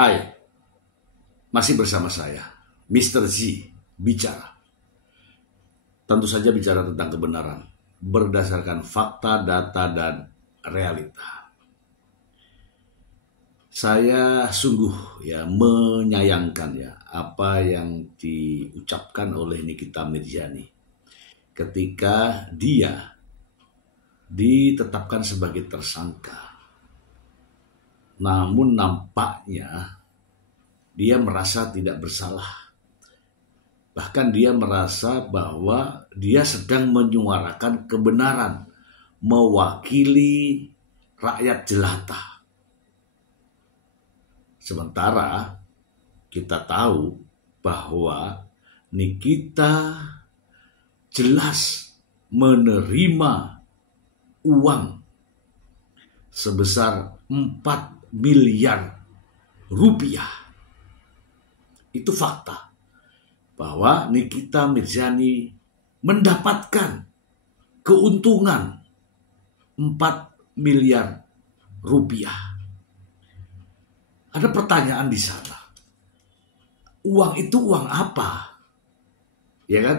Hai, masih bersama saya, Mr. Z, bicara. Tentu saja bicara tentang kebenaran, berdasarkan fakta, data, dan realita. Saya sungguh menyayangkan apa yang diucapkan oleh Nikita Mirzani ketika dia ditetapkan sebagai tersangka. Namun nampaknya dia merasa tidak bersalah. Bahkan dia merasa bahwa dia sedang menyuarakan kebenaran, mewakili rakyat jelata. Sementara kita tahu bahwa Nikita jelas menerima uang sebesar 4 miliar rupiah. Itu fakta bahwa Nikita Mirzani mendapatkan keuntungan 4 miliar rupiah. Ada pertanyaan di sana. Uang itu uang apa? Ya kan?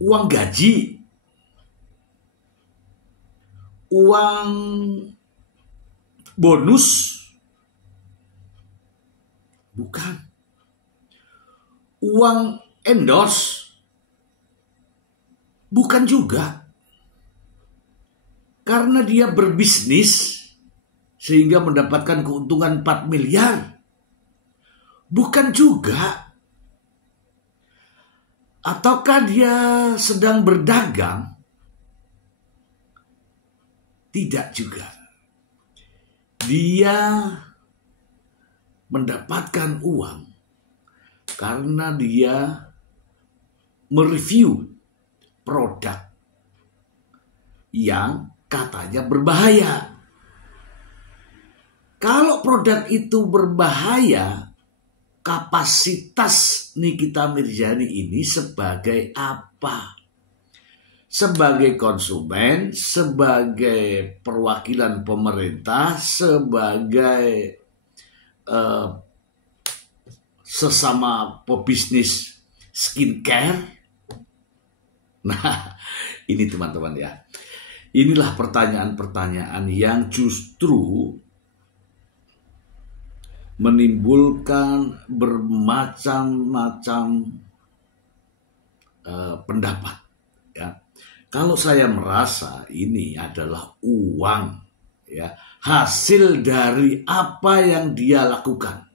Uang gaji? Uang bonus? Bukan. Uang endorse? Bukan juga. Karena dia berbisnis sehingga mendapatkan keuntungan 4 miliar. Bukan juga. Ataukah dia sedang berdagang? Tidak juga. Dia mendapatkan uang karena dia mereview produk yang katanya berbahaya. Kalau produk itu berbahaya, kapasitas Nikita Mirzani ini sebagai apa? Sebagai konsumen, sebagai perwakilan pemerintah, sebagai sesama pebisnis skincare. Nah, ini teman-teman ya. Inilah pertanyaan-pertanyaan yang justru menimbulkan bermacam-macam pendapat. Ya. Kalau saya merasa ini adalah uang, ya, hasil dari apa yang dia lakukan.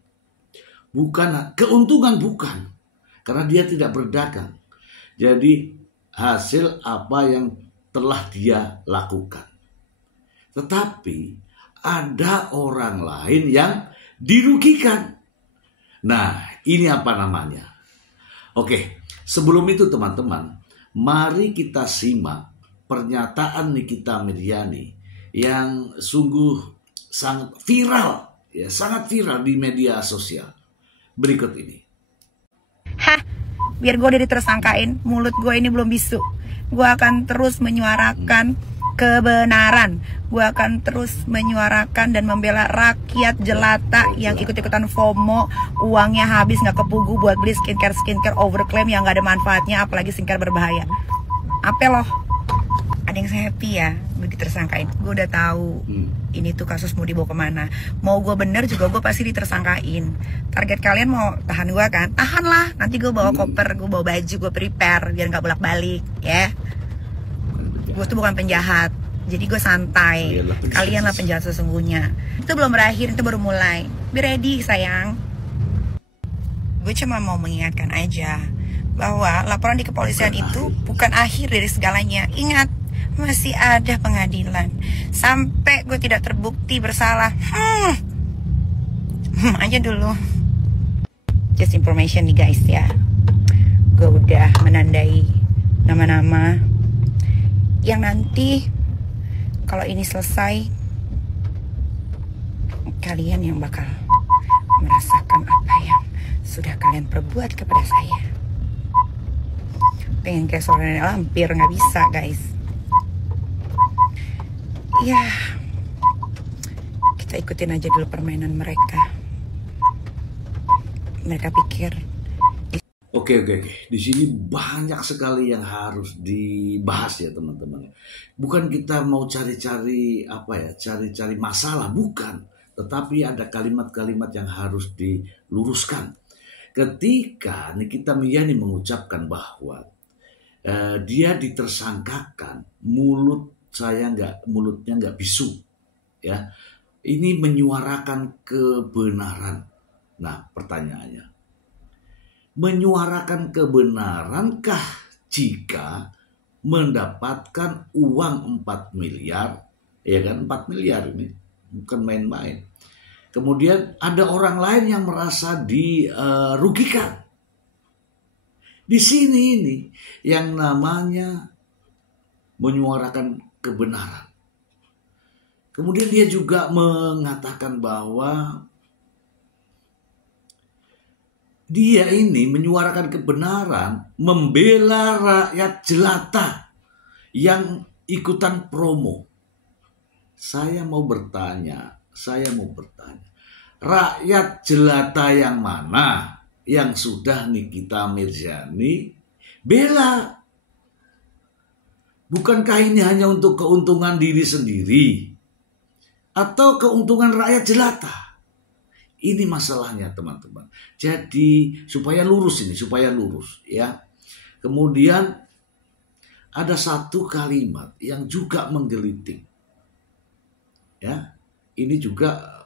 Bukan keuntungan, bukan. Karena dia tidak berdagang. Jadi hasil apa yang telah dia lakukan. Tetapi ada orang lain yang dirugikan. Nah, ini apa namanya? Oke, sebelum itu teman-teman, mari kita simak pernyataan Nikita Mirzani yang sungguh sangat viral, ya, sangat viral di media sosial. Berikut ini. Biar gue udah ditersangkain, mulut gue ini belum bisu. Gue akan terus menyuarakan kebenaran. Gue akan terus menyuarakan dan membela rakyat jelata yang ikut-ikutan FOMO, uangnya habis nggak kepugu buat beli skincare overclaim yang nggak ada manfaatnya, apalagi skincare berbahaya. Apa loh? Ada yang happy ya, gue ditersangkain. Gue udah tahu ini tuh kasus mau dibawa kemana. Mau gue bener juga gue pasti ditersangkain. Target kalian mau tahan gue kan? Tahan lah. Nanti gue bawa koper, gue bawa baju, gue prepare biar nggak bolak-balik, ya. Gue tuh bukan penjahat, jadi gue santai. Kalian lah penjahat sesungguhnya. Itu belum berakhir, itu baru mulai. Be ready sayang. Gue cuma mau mengingatkan aja bahwa laporan di kepolisian itu bukan akhir dari segalanya. Ingat, masih ada pengadilan. Sampai gue tidak terbukti bersalah. Aja dulu. Just information nih guys ya. Gue udah menandai nama-nama yang nanti kalau ini selesai, kalian yang bakal merasakan apa yang sudah kalian perbuat kepada saya. Pengen kayak suara nenek lampir, nggak bisa guys. Ya, kita Kita ikutin aja dulu permainan mereka. Mereka pikir. Oke. Di sini banyak sekali yang harus dibahas ya teman-teman. Bukan kita mau cari-cari cari-cari masalah, bukan. Tetapi ada kalimat-kalimat yang harus diluruskan. Ketika Nikita Milyani mengucapkan bahwa dia ditersangkakan, mulutnya nggak bisu, ya. Ini menyuarakan kebenaran. Nah, pertanyaannya, menyuarakan kebenarankah jika mendapatkan uang 4 miliar? Ya kan, 4 miliar ini bukan main-main. Kemudian ada orang lain yang merasa dirugikan. Di sini ini yang namanya menyuarakan kebenaran. Kemudian dia juga mengatakan bahwa dia ini menyuarakan kebenaran, membela rakyat jelata yang ikutan promo. Saya mau bertanya, rakyat jelata yang mana yang sudah Nikita Mirzani bela? Bukankah ini hanya untuk keuntungan diri sendiri atau keuntungan rakyat jelata? Ini masalahnya teman-teman. Jadi supaya lurus ya. Kemudian ada satu kalimat yang juga menggelitik. Ya, ini juga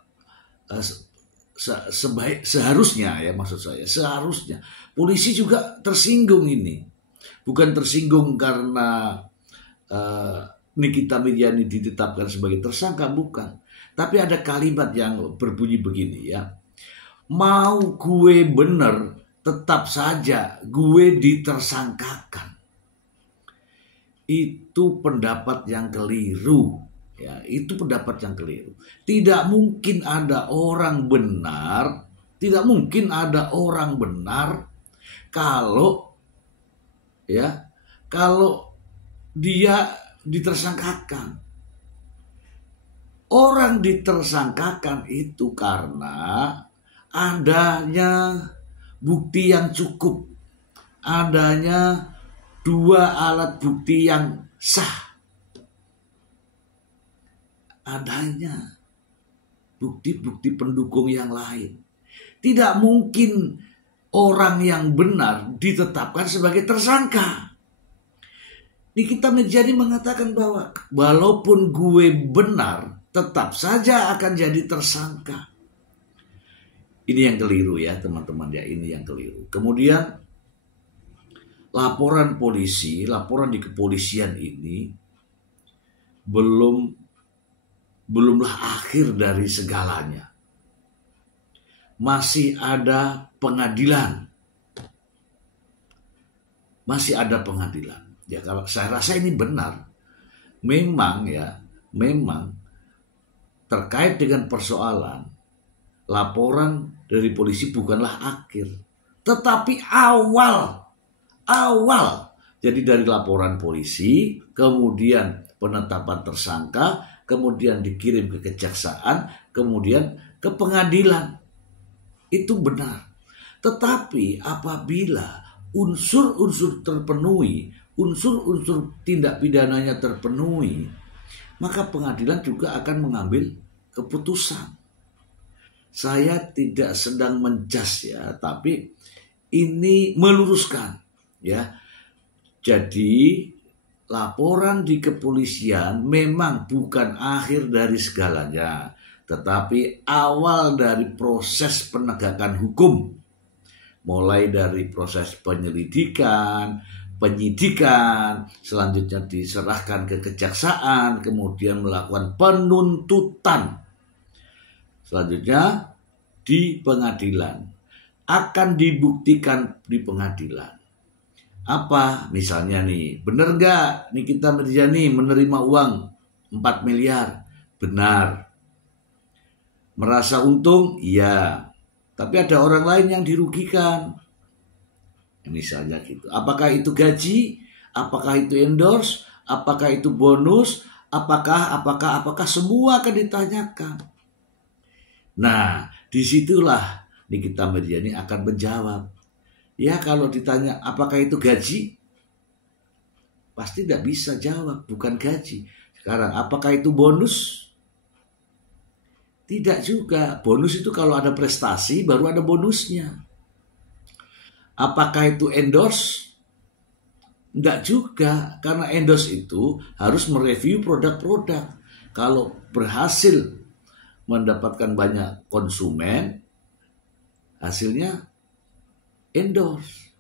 seharusnya polisi juga tersinggung ini. Bukan tersinggung karena Nikita Milyani ditetapkan sebagai tersangka, bukan. Tapi ada kalimat yang berbunyi begini ya. Mau gue bener, tetap saja gue ditersangkakan. Itu pendapat yang keliru. Ya, itu pendapat yang keliru. Tidak mungkin ada orang benar kalau dia ditersangkakan. Orang ditersangkakan itu karena adanya bukti yang cukup, adanya 2 alat bukti yang sah, adanya bukti-bukti pendukung yang lain. Tidak mungkin orang yang benar ditetapkan sebagai tersangka. Nikita Mirzani mengatakan bahwa walaupun gue benar, tetap saja akan jadi tersangka. Ini yang keliru ya teman-teman ya, ini yang keliru. Kemudian laporan di kepolisian ini belumlah akhir dari segalanya. Masih ada pengadilan. Ya, kalau saya rasa ini benar. Memang terkait dengan persoalan laporan dari polisi bukanlah akhir, tetapi awal. Jadi dari laporan polisi, kemudian penetapan tersangka, kemudian dikirim ke kejaksaan, kemudian ke pengadilan. Itu benar. Tetapi apabila unsur-unsur terpenuhi, unsur-unsur tindak pidananya terpenuhi, maka pengadilan juga akan mengambil keputusan. Saya tidak sedang menjas ya, tapi ini meluruskan ya. Jadi laporan di kepolisian memang bukan akhir dari segalanya, tetapi awal dari proses penegakan hukum. Mulai dari proses penyelidikan, penyidikan, selanjutnya diserahkan ke kejaksaan, kemudian melakukan penuntutan. Selanjutnya di pengadilan. Akan dibuktikan di pengadilan. Apa? Misalnya nih, benar gak Nikita Mirzani menerima uang 4 miliar? Benar. Merasa untung? Iya. Tapi ada orang lain yang dirugikan. Misalnya gitu. Apakah itu gaji? Apakah itu endorse? Apakah itu bonus? Apakah semua akan ditanyakan. Nah, disitulah Nikita Mirzani akan menjawab. Ya, kalau ditanya apakah itu gaji, pasti tidak bisa jawab, bukan gaji. Sekarang, apakah itu bonus? Tidak juga. Bonus itu kalau ada prestasi baru ada bonusnya. Apakah itu endorse? Tidak juga, karena endorse itu harus mereview produk-produk. Kalau berhasil mendapatkan banyak konsumen, hasilnya endorse.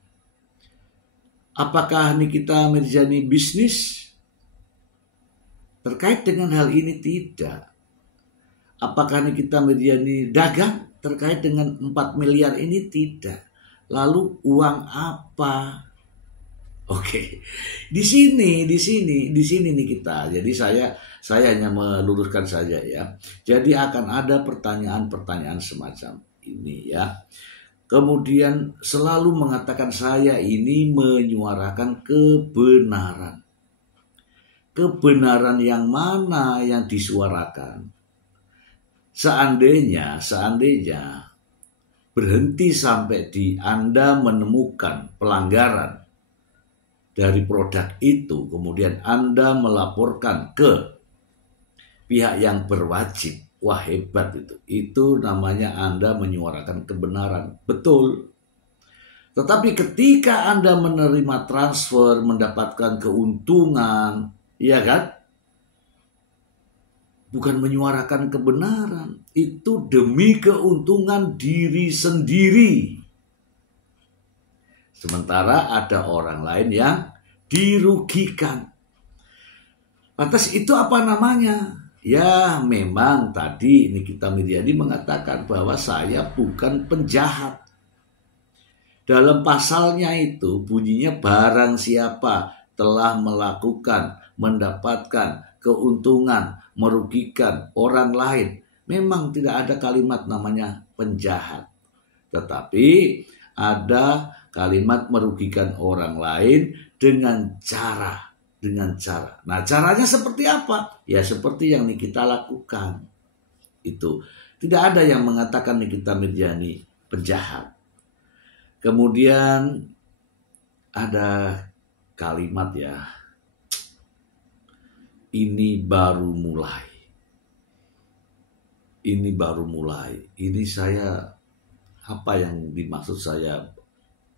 Apakah Nikita Mirzani bisnis? Terkait dengan hal ini tidak. Apakah Nikita Mirzani dagang? Terkait dengan 4 miliar ini tidak. Lalu uang apa? Oke, di sini Nikita. Jadi saya hanya meluruskan saja ya. Jadi akan ada pertanyaan-pertanyaan semacam ini ya. Kemudian selalu mengatakan saya ini menyuarakan kebenaran. Kebenaran yang mana yang disuarakan? Seandainya berhenti sampai di Anda menemukan pelanggaran dari produk itu, kemudian Anda melaporkan ke pihak yang berwajib, wah hebat itu. Itu namanya Anda menyuarakan kebenaran. Betul. Tetapi ketika Anda menerima transfer, mendapatkan keuntungan, ya kan? Bukan menyuarakan kebenaran. Itu demi keuntungan diri sendiri. Sementara ada orang lain yang dirugikan. Lantas itu apa namanya? Ya memang tadi Nikita Mirzani mengatakan bahwa saya bukan penjahat. Dalam pasalnya itu bunyinya barang siapa telah melakukan, mendapatkan keuntungan, merugikan orang lain. Memang tidak ada kalimat namanya penjahat. Tetapi ada kalimat merugikan orang lain dengan cara. Nah, caranya seperti apa? Ya seperti yang Nikita lakukan. Itu. Tidak ada yang mengatakan Nikita Mirzani penjahat. Kemudian ada kalimat ya. Ini baru mulai. Ini saya, apa yang dimaksud saya?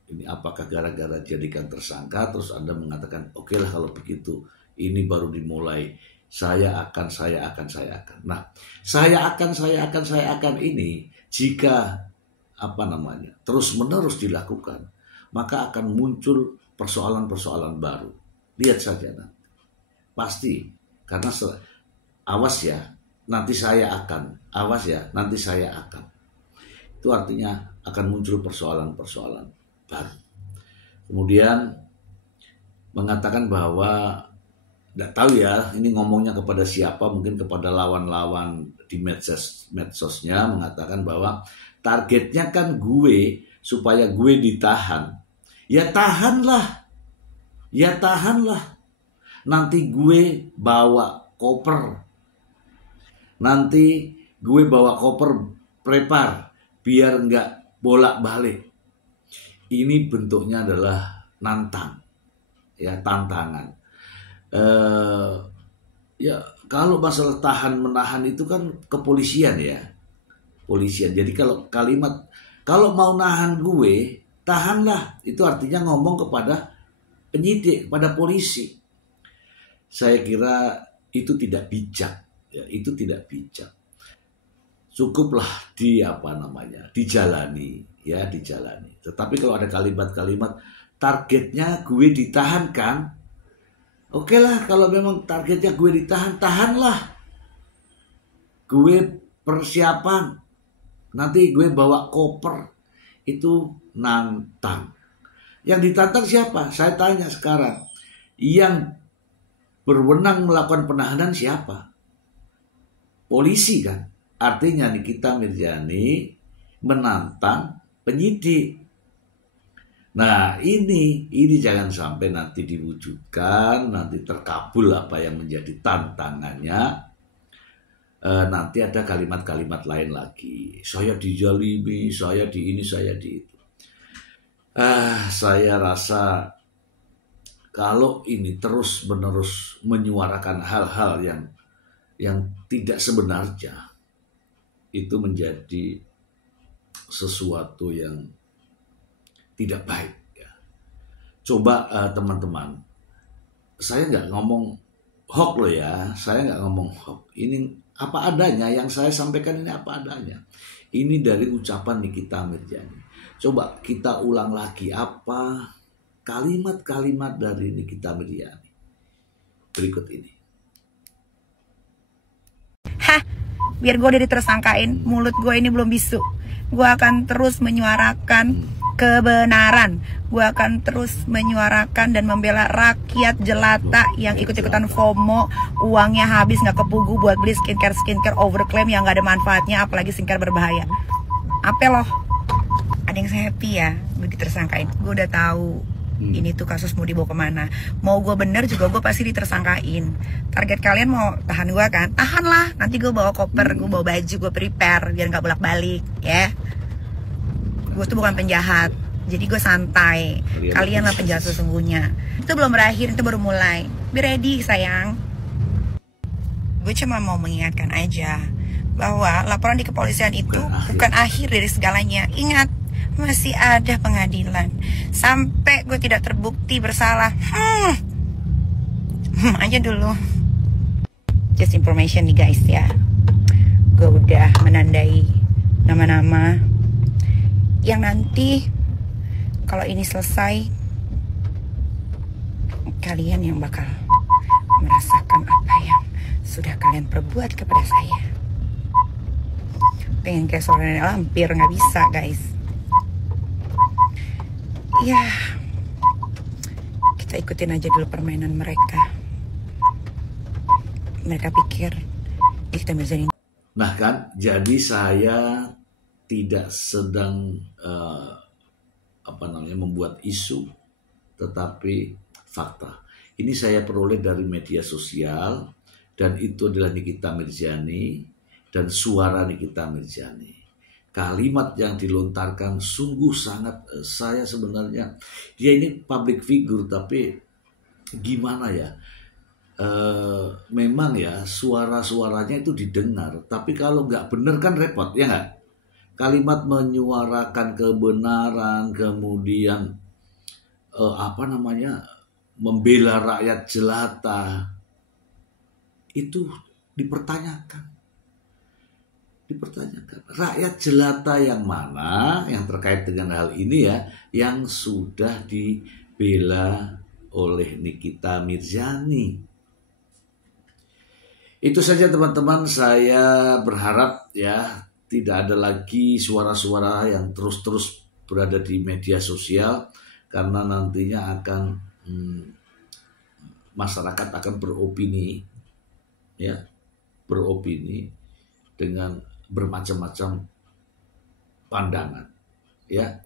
Ini apakah gara-gara jadikan tersangka terus Anda mengatakan oke lah kalau begitu ini baru dimulai, saya akan. Nah, saya akan ini jika terus menerus dilakukan, maka akan muncul persoalan-persoalan baru. Lihat saja nanti. Pasti, karena awas ya, nanti saya akan. Itu artinya akan muncul persoalan-persoalan baru. Kemudian mengatakan bahwa tidak tahu ya, ini ngomongnya kepada siapa, mungkin kepada lawan-lawan di medsosnya, mengatakan bahwa targetnya kan gue supaya gue ditahan. Ya tahanlah. Nanti gue bawa koper. Prepar biar nggak bolak-balik. Ini bentuknya adalah tantangan. Ya kalau masalah tahan menahan itu kan kepolisian ya. Jadi kalau mau nahan gue, tahanlah. Itu artinya ngomong kepada penyidik, kepada polisi. Saya kira itu tidak bijak. Ya, itu tidak bijak. Cukuplah dijalani. Tetapi kalau ada kalimat-kalimat targetnya gue ditahan kan, oke lah, kalau memang targetnya gue ditahan, tahanlah. Gue persiapan, nanti gue bawa koper, itu nantang. Yang ditantang siapa? Saya tanya sekarang, yang berwenang melakukan penahanan siapa? Polisi kan? Artinya Nikita Mirzani menantang penyidik. Nah ini jangan sampai nanti diwujudkan, nanti terkabul apa yang menjadi tantangannya. nanti ada kalimat-kalimat lain lagi. Saya dijalimi, saya di ini, saya di itu. Saya rasa kalau ini terus-menerus menyuarakan hal-hal yang tidak sebenarnya, itu menjadi sesuatu yang tidak baik. Ya. Coba teman-teman, saya nggak ngomong hoax loh ya, saya nggak ngomong hoax. Ini apa adanya, yang saya sampaikan ini apa adanya. Ini dari ucapan Nikita Mirzani. Coba kita ulang lagi apa kalimat-kalimat dari Nikita Mirzani berikut ini. Hah, biar gue udah ditersangkain, mulut gue ini belum bisu. Gue akan terus menyuarakan kebenaran. Gue akan terus menyuarakan dan membela rakyat jelata yang ikut-ikutan FOMO, uangnya habis nggak kepugu buat beli skincare overclaim yang nggak ada manfaatnya, apalagi skincare berbahaya. Apa loh? Ada yang saya happy ya, gue ditersangkain. Gue udah tahu ini tuh kasus mau dibawa kemana. Mau gue bener juga gue pasti ditersangkain. Target kalian mau tahan gue kan? Tahan lah. Nanti gue bawa koper, gue bawa baju, gue prepare biar nggak bolak-balik ya. Gue tuh bukan penjahat, jadi gue santai. Kalian lah penjahat sesungguhnya. Itu belum berakhir, itu baru mulai. Be ready sayang. Gue cuma mau mengingatkan aja bahwa laporan di kepolisian itu bukan akhir dari segalanya. Ingat, masih ada pengadilan. Sampai gue tidak terbukti bersalah. Aja dulu. Just information nih guys ya. Gue udah menandai nama-nama yang nanti kalau ini selesai, kalian yang bakal merasakan apa yang sudah kalian perbuat kepada saya. Pengen kayak suaranya lampir, nggak bisa guys. Ya, kita ikutin aja dulu permainan mereka. Mereka pikir Nikita Mirzani. Nah kan, jadi saya tidak sedang membuat isu, tetapi fakta. Ini saya peroleh dari media sosial, dan itu adalah Nikita Mirzani dan suara Nikita Mirzani. Kalimat yang dilontarkan sungguh sangat, saya sebenarnya, dia ini public figure, tapi gimana ya, memang ya suara-suaranya itu didengar, tapi kalau nggak bener kan repot, ya nggak? Kalimat menyuarakan kebenaran, kemudian membela rakyat jelata, itu dipertanyakan. Rakyat jelata yang mana yang terkait dengan hal ini ya, yang sudah dibela oleh Nikita Mirzani. Itu saja teman-teman, saya berharap ya tidak ada lagi suara-suara yang terus-terus berada di media sosial, karena nantinya akan masyarakat akan beropini dengan bermacam-macam pandangan ya.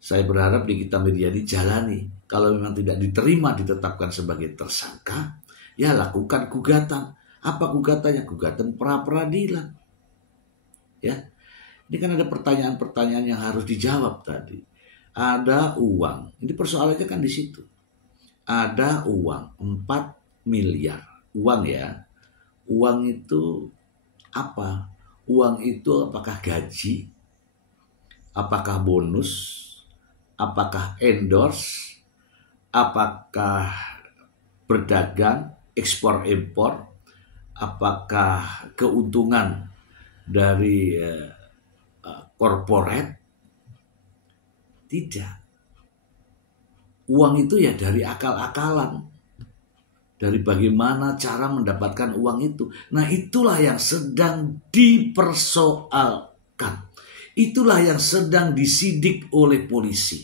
Saya berharap Nikita Mirzani jalani. Kalau memang tidak diterima ditetapkan sebagai tersangka, ya lakukan gugatan. Apa gugatannya? Gugatan pra peradilan. Ya, ini kan ada pertanyaan-pertanyaan yang harus dijawab tadi. Ada uang, ini persoalannya kan di situ. Ada uang 4 miliar, uang ya. Uang itu apa? Uang itu apakah gaji? Apakah bonus? Apakah endorse? Apakah berdagang, ekspor impor? Apakah keuntungan dari korporat? Tidak. Uang itu ya dari akal-akalan, dari bagaimana cara mendapatkan uang itu. Nah, itulah yang sedang dipersoalkan. Itulah yang sedang disidik oleh polisi.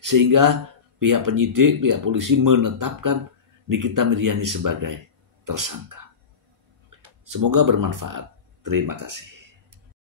Sehingga pihak penyidik, pihak polisi menetapkan Nikita Mirzani sebagai tersangka. Semoga bermanfaat. Terima kasih.